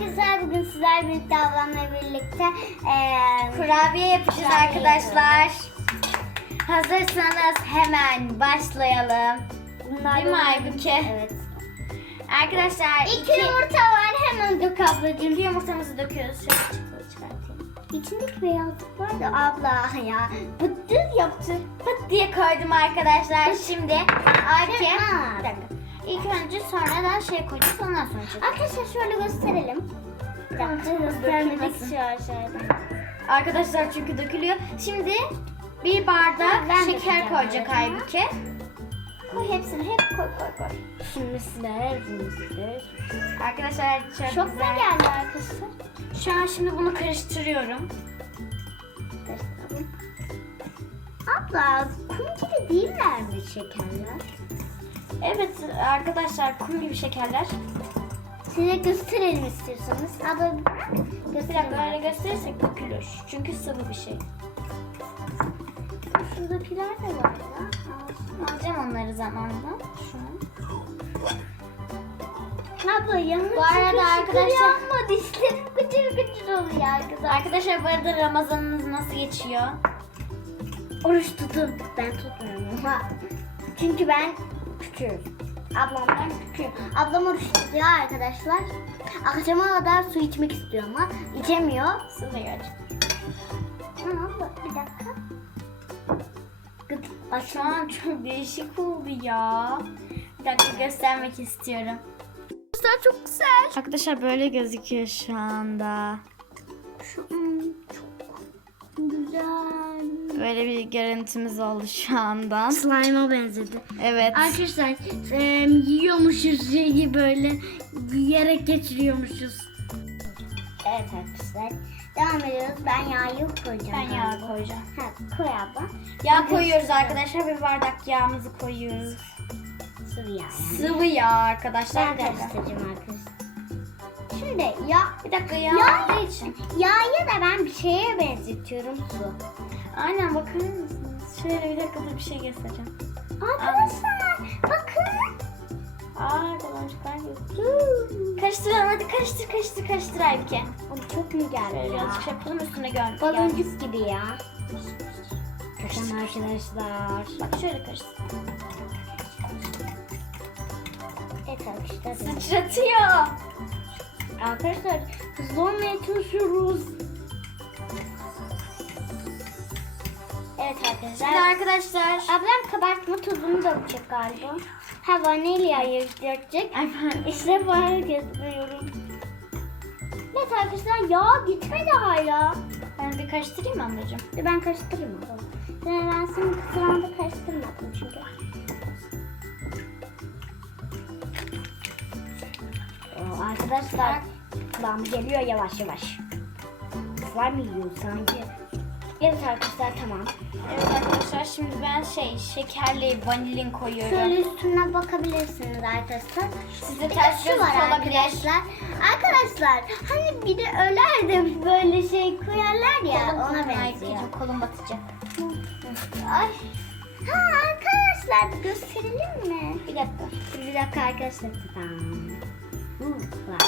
arkadaşlar bugün sizler birlikte ablamla birlikte eee Kurabiye yapacağız Kurabiye arkadaşlar. Hazırsanız hemen başlayalım. bunlar Değil mi Aybüke? Evet. Arkadaşlar İki, iki, yumurta var hemen dök ablacığım. iki yumurtamızı döküyoruz. Şöyle çıkartayım. İçindeki beyazlık var da abla ya. Bıttır yaptı. Pıt diye koydum arkadaşlar. Şimdi. Ha. Bir dakika. İlk önce sonradan şey koyacağız ondan sonra çekelim. Arkadaşlar şöyle gösterelim. Göstermedik şu aşağıda. Arkadaşlar çünkü dökülüyor. Şimdi bir bardak Ben şeker dökeceğim koyacak böyle. Aybüke. Koy hepsini hep koy koy koy. Şimdi size Arkadaşlar çok, Çok ne güzel. geldi arkadaşlar? Şu an şimdi bunu karıştırıyorum. Abla kum gibi değiller mi şekerler? Evet arkadaşlar kum gibi şekerler. Size gösterelim istiyorsanız. Abla gösterelim. dakika öyle gösterirsek dökülür. Çünkü sıvı bir şey. Şuradakiler de var ya. Alacağım onları zamanla. Şu an. Abla yanına Bu arada arkadaşlar- yanma dişlerim gıcır gıcır oluyor arkadaşlar. Arkadaşlar bu arada Ramazanınız nasıl geçiyor? Oruç tutun. Ben tutmuyorum ama. Çünkü ben küçüğüm. Ablamdan küçüğüm. Ablam oruç tutuyor arkadaşlar. Akşama kadar su içmek istiyor ama içemiyor. Abla bir dakika. Gıd Şu an çok değişik oldu ya. Bir dakika göstermek istiyorum. Arkadaşlar çok güzel. Arkadaşlar böyle gözüküyor şu anda. Şu, hmm, çok güzel. Böyle bir görüntümüz oldu şu anda. Slime'a benzedi. Evet. Arkadaşlar e, yiyormuşuz şeyi böyle yiyerek geçiriyormuşuz. Evet arkadaşlar. Devam ediyoruz. Ben yağı koyacağım. Ben yağ koyacağım. Ha, koy abla. Yağ koyuyoruz arkadaşlar. Bir bardak yağımızı koyuyoruz. Sıvı yağ yani. Sıvı yağ arkadaşlar. Ben karıştıracağım arkadaşlar. Şimdi ya Bir dakika yağ Yağ- için. yağı da ben bir şeye benzetiyorum su. Aynen bakar mısınız? Şöyle bir dakika bir şey göstereceğim. Arkadaşlar bakın. Aa baloncuklar gözüküyor. Karıştıralım hadi karıştır karıştır karıştır Aybüke. O çok iyi geldi Böyle ya. şey yapalım üstüne gör. Baloncuk gibi ya. Bakın arkadaşlar. Bak şöyle karıştır. Evet arkadaşlar. Sıçratıyor. Arkadaşlar hızlı olmaya çalışıyoruz. Evet Şimdi arkadaşlar. arkadaşlar. Ablam kabartma tozunu dökecek galiba. Ha vanilyayı dökecek. İşte bana getiriyorum. Evet arkadaşlar yağ gitmedi hala. Ben bir karıştırayım mı ablacığım? Dur Ben karıştırayım mı? Ben, ben senin kısıranda karıştırmadım çünkü. Oo, arkadaşlar kıvam geliyor yavaş yavaş. Slime yiyor sanki. Evet arkadaşlar tamam. Evet arkadaşlar şimdi ben şey şekerli vanilin koyuyorum. Şöyle üstüne bakabilirsiniz arkadaşlar. Bir de ters var gözüküyor olabilir. arkadaşlar. Arkadaşlar hani öler de böyle şey koyarlar ya Kolum ona benziyor. Kolum batacak. Ay. Ha arkadaşlar gösterelim mi? Bir dakika. Bir dakika arkadaşlar. Tamam. Bak.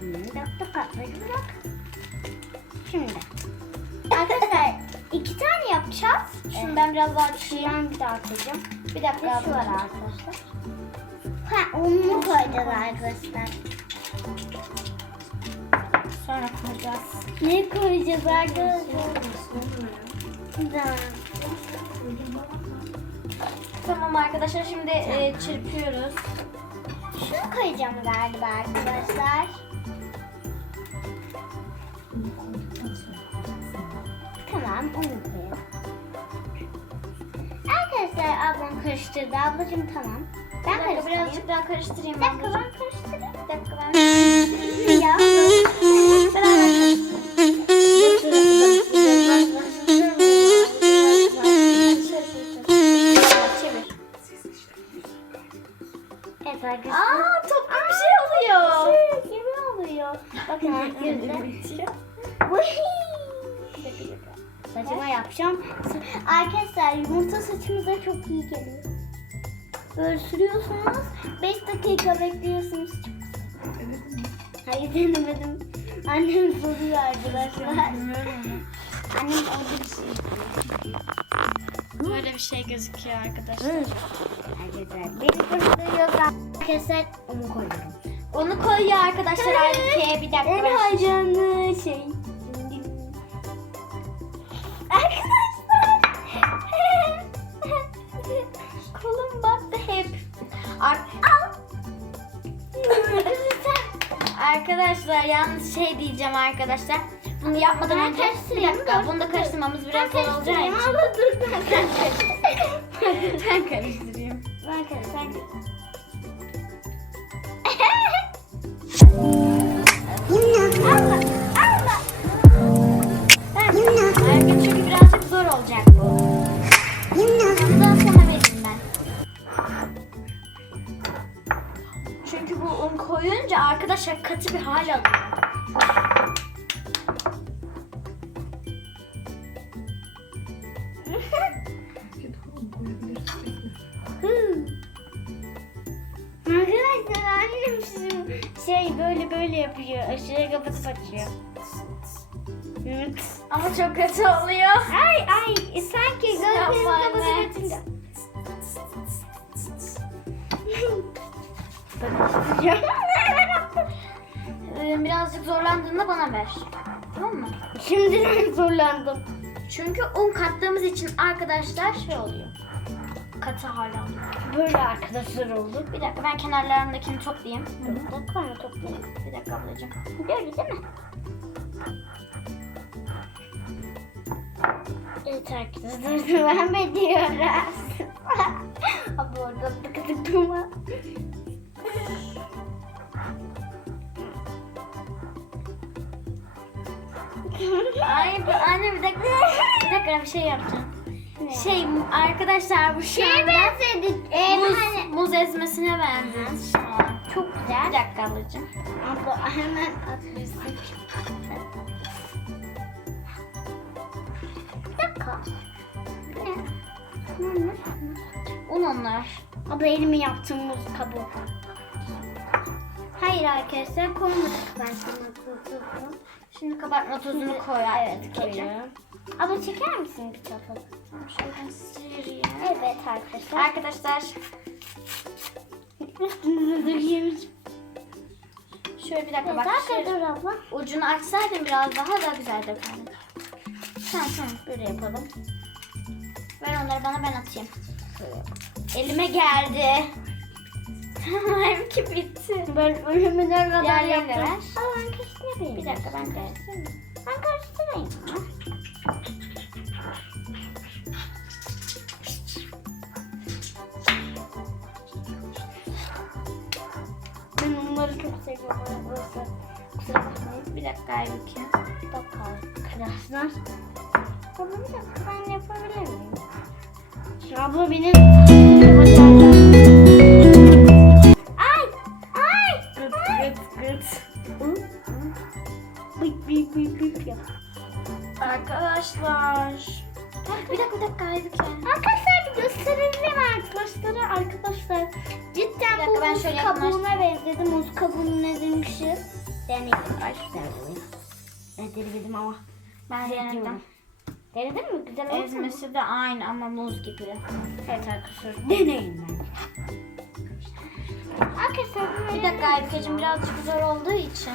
Bir dakika katlayı bırak. Şimdi. Arkadaşlar iki tane yapacağız. Şunu ben biraz daha düşüreyim. Bir daha atacağım. Bir dakika Şu var arkadaşlar. Ha ununu koyacağız arkadaşlar. Sonra koyacağız. Ne koyacağız arkadaşlar? Tamam arkadaşlar şimdi e, çırpıyoruz. Şunu koyacağım galiba arkadaşlar. Tamam onu koyalım. Arkadaşlar ablam karıştırdı. Ablacığım tamam. Ben karıştırayım. birazcık daha karıştırayım. Bir dakika ablacığım. ben karıştırayım. Bir dakika ben. ya. Dakika bekliyorsunuz. Hayır denemedim. Annem soruyor arkadaşlar. Annem orada bir şey. Böyle bir şey gözüküyor arkadaşlar. Arkadaşlar beni gösteriyorsa arkadaşlar onu koyuyorum. Onu koyuyor arkadaşlar Aybüke. Bir dakika. En heyecanlı şey. Arkadaşlar yalnız şey diyeceğim arkadaşlar. Bunu yapmadan Ben önce bir karıştırayım, dakika bunu da karıştırmamız biraz zor olacağı için. Ama dur ben karıştırayım. Ben karıştırayım. Ben karıştırayım. Çünkü bu un koyunca arkadaşlar katı bir hal alıyor. Arkadaşlar annem şimdi şey böyle böyle yapıyor. Aşırı kapatıp açıyor. Ama çok kötü oluyor. Ay ay sanki gözlerimi kapatıp açınca. Ee, birazcık zorlandığında bana ver. Tamam mı? Şimdiden zorlandım. Çünkü un kattığımız için arkadaşlar şey oluyor. Katı hal alıyor. Böyle arkadaşlar oldu. Bir dakika ben kenarlarındakini toplayayım. Bir dakika mı toplayayım? Bir dakika ablacığım. Böyle değil mi? Evet arkadaşlar devam ediyoruz. Abi orada tıkıtıklama. Ay bu anne bir dakika. Bir dakika bir şey yapacağım. Şey arkadaşlar bu şu Şeye anda benzedik. Ee, muz, hani muz ezmesine benzedi şu an. çok Bir güzel. dakika ablacığım. Abla hemen atmışsın. Bir dakika. Ne? Ne? Un onlar. Abla elimi yaptım muz kabuğu. Hayır arkadaşlar koymadık ben sana tutuyorum. Şimdi kabartma tozunu koy. Evet koyuyorum. Abla çeker misin bir kapalı? Şuradan sıyırayım. Evet arkadaşlar. Arkadaşlar Üstünüze döküyoruz. şöyle bir dakika Evet bak. Şöyle abla. ucunu açsaydın biraz daha da güzel dökerdin. Tamam tamam böyle yapalım. Ver onları bana ben atayım. Elime geldi. Ki bitti. Ben ölümüne kadar yaptım. ver. Aa, ben karıştırayım. Bir dakika ben karıştırayım. Ben karıştırayım. Ben onları çok seviyorum arkadaşlar. Kusura bakmayın. Bir dakika Aybüke. Bir dakika arkadaşlar. Abla bir dakika ben yapabilir miyim? Abla benim... gibi. Evet arkadaşlar. Deneyin. Arkadaşlar Bir dakika Aybükeciğim birazcık zor olduğu için.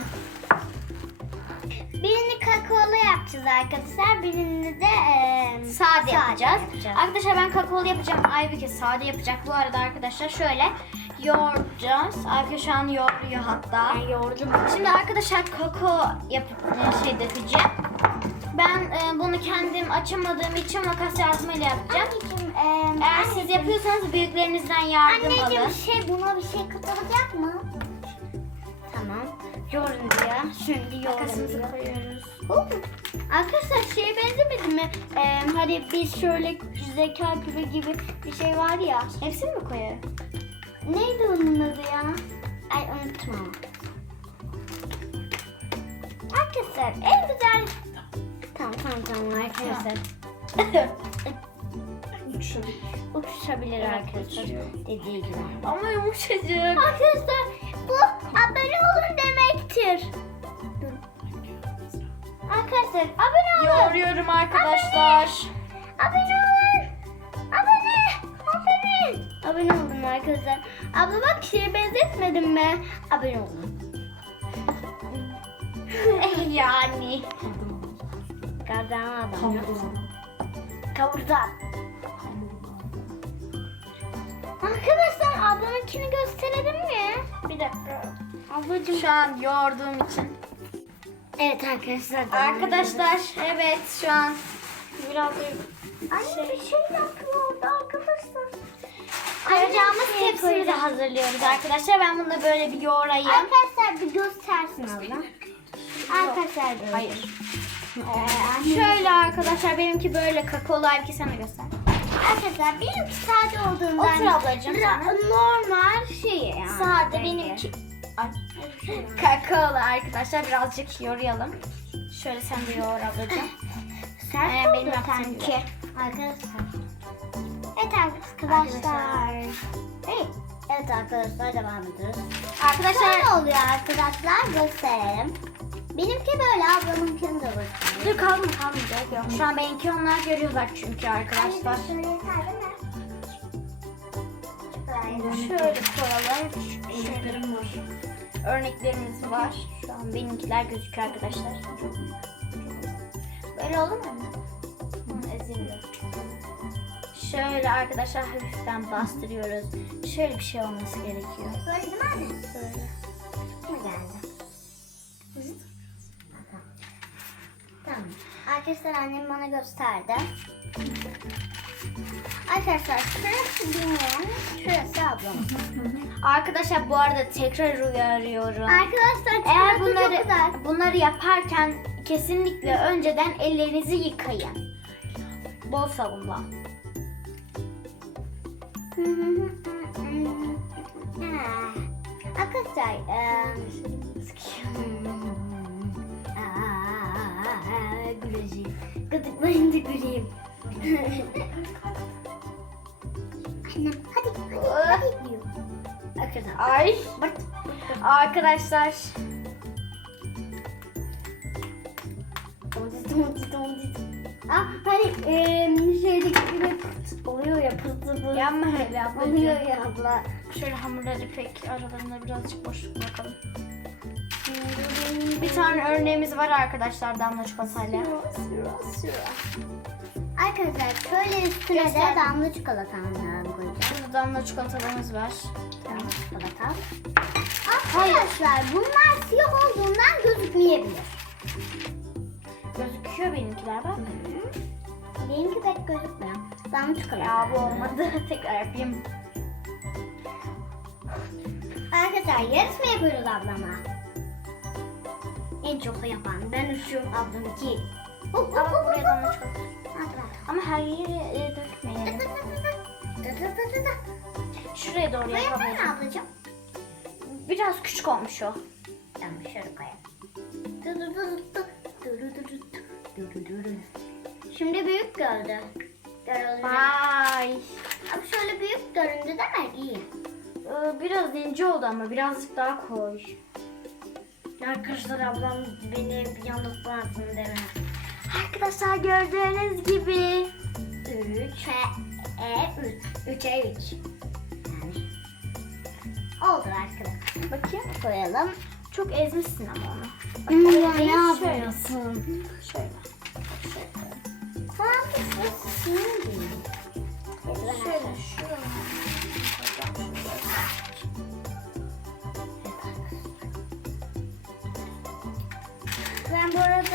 Birini kakaolu yapacağız arkadaşlar. Birini de eee Sade, yapacağız. yapacağız. Arkadaşlar ben kakaolu yapacağım. Aybüke sade yapacak. Bu arada arkadaşlar şöyle yoğuracağız. Aybüke şu an yoğuruyor hatta. Ben yoğurdum. Şimdi arkadaşlar kakao yapıp e, şey dökeceğim. Ben e, bunu kendim açamadığım için makas yardımıyla yapacağım. Anneciğim, eee, Eğer siz anneciğim, yapıyorsanız büyüklerinizden yardım Anneciğim alın. şey buna bir şey katılacak mı? Tamam. Yoğurun diyor. Şimdi Makasımızı diyor. koyuyoruz. Oo. Arkadaşlar şeye benzemedi mi? Eee, hani biz şöyle zeka küpü gibi bir şey var ya. Hepsini mi koyuyorum? Neydi onun adı ya? Ay unuttum ama. Arkadaşlar en güzel... Tamam tamam tamam arkadaşlar. Uçuşabilir Evet, arkadaşlar. uçuyor. Dediği gibi. Ama yumuşacık. Arkadaşlar bu abone olun demektir. olun. Abone olun. Yoğuruyorum arkadaşlar. Abone olun. Abone. Abone. Abone olun arkadaşlar. Abla bak şeye benzetmedim mi? Abone olun. yani. Kazan adam. Kavurdan. Arkadaşlar ablamınkini gösterelim mi? Bir dakika. Ablacığım. Şu an yoğurduğum için. Evet arkadaşlar. Arkadaşlar evet şu an biraz Anne bir şey yapıyor orada arkadaşlar. koyacağımız Anne, tepsimizi hazırlıyoruz arkadaşlar. Ben bunu da böyle bir yoğurayım. Arkadaşlar bir göstersin abla. Arkadaşlar Hayır. Ee, Şöyle arkadaşlar benimki böyle kakaolu halbuki sana göster. Arkadaşlar benimki sade olduğundan. Otur ablacığım ra- sen. Normal şey yani. Sade rengi. benimki. Kakaolu arkadaşlar birazcık yoğuralım. Şöyle sen de yoğur ablacığım. Sert Ee, benim sanki. Arkadaşlar. Evet arkadaşlar. Evet. Evet arkadaşlar devam ediyoruz. Arkadaşlar Şöyle oluyor arkadaşlar gösterelim. Benimki böyle ablamınkini de bakın. dur kalma kalma gerek yok. Şu an benimki onlar görüyorlar çünkü arkadaşlar. Şöyle yeter değil mi? Şöyle koyalım. Şöyle örneklerimiz var. Şu an benimkiler gözüküyor arkadaşlar. Böyle olur mu? Ezildi. Şöyle arkadaşlar hafiften bastırıyoruz. Şöyle bir şey olması gerekiyor. Böyle değil mi? Böyle. Kim Arkadaşlar annem bana gösterdi. Arkadaşlar şurası benim, şurası ablam. Arkadaşlar bu arada tekrar uyarıyorum. Arkadaşlar Eğer çikolata çok bunları güzel. bunları yaparken kesinlikle önceden ellerinizi yıkayın. Bol sabunla. Arkadaşlar eee, Aa, güleceğim. Gıdıklayın da güleyim. Annem hadi hadi hadi diyor. Arkadaşlar. Ay. Arkadaşlar. Omzit omzit. Ah hani eee şeydeki gibi oluyor ya pıt pıt pıt. Yanma öyle ablacığım. Oluyor ya abla. Şöyle hamurları pek aralarında birazcık boşluk bırakalım. Bir tane örneğimiz var arkadaşlar damla çikolatayla. Arkadaşlar şöyle üstüne Göster. de damla çikolata koyacağım. Burada damla çikolatalarımız var. Damla çikolata. Arkadaşlar bunlar siyah olduğundan gözükmeyebilir. Gözüküyor benimkiler bak. Benimki pek gözükmüyor. Damla çikolata. Ya bu olmadı. Tekrar yapayım. Arkadaşlar yarısını yapıyoruz ablama. En çok yapan ben üşüyorum ablam hop, Ama buraya. Hadi bak. Ama her yere e, dökmeyelim. Şuraya doğru Koyalım yapabilirim. mı ablacığım? Biraz küçük olmuş o. Tamam şöyle koyalım. Şimdi büyük gördü. Görüldü. Vay. Ama şöyle büyük göründü değil mi? İyi. Ee, Biraz ince oldu ama birazcık daha koy. Arkadaşlar ablam beni yalnız bıraksın deme. Arkadaşlar gördüğünüz gibi. 3 e 3. 3'e 3. Yani. Oldu arkadaşlar. Bakayım. Koyalım. Çok ezmişsin ama onu. Hmm, öyle değil, ne şöyle. yapıyorsun? Şöyle. Şöyle. Tamam kız şimdi. Şöyle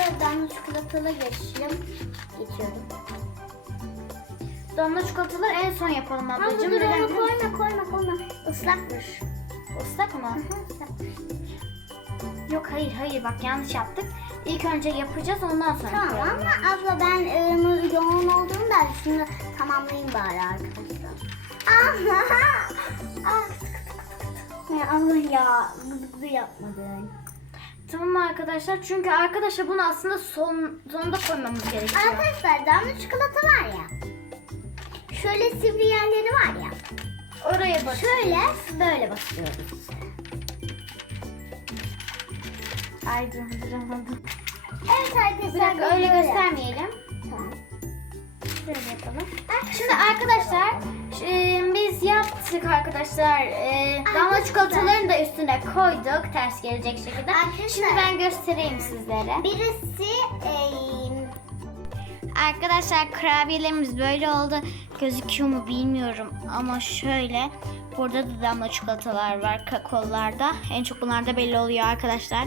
arada damla çikolatalı geçiyorum. Geçiyorum. Damla çikolataları en son yapalım ablacığım. dur Neden onu koyma koyma koyma. Islakmış. Islak mı? Hı hı, ıslakmış. Yok hayır hayır bak yanlış yaptık. İlk önce yapacağız ondan sonra Tamam koyalım. ama abla ben ıı, yoğun olduğum da şunu tamamlayayım bari arkadaşlar. Aha! Ah! Ya Allah ya gıdıklı yapmadın. Tamam arkadaşlar çünkü arkadaşlar bunu aslında son sonunda koymamız gerekiyor. Arkadaşlar damla çikolata var ya. Şöyle sivri yerleri var ya. Oraya bak. Şöyle böyle basıyoruz. Ay durduramadım. Evet Bir arkadaşlar. dakika öyle göstermeyelim. Tamam. Şöyle yapalım. Şimdi arkadaşlar e, biz yaptık arkadaşlar. E, damla çikolatalarını da üstüne koyduk ters gelecek şekilde. Arkadaşlar. Şimdi ben göstereyim sizlere. Birisi eee Arkadaşlar kurabiyelerimiz böyle oldu. Gözüküyor mu bilmiyorum ama şöyle. Burada da damla çikolatalar var kakaolarda. En çok bunlarda belli oluyor arkadaşlar.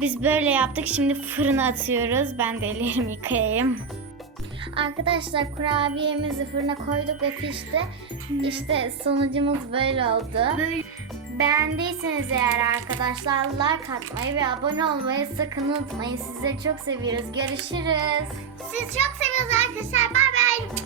Biz böyle yaptık. Şimdi fırına atıyoruz. Ben de ellerimi yıkayayım. Arkadaşlar kurabiyemizi fırına koyduk ve pişti. İşte sonucumuz böyle oldu. Beğendiyseniz eğer arkadaşlar like atmayı ve abone olmayı sakın unutmayın. Sizleri çok seviyoruz. Görüşürüz. siz çok seviyoruz arkadaşlar. Bay bay.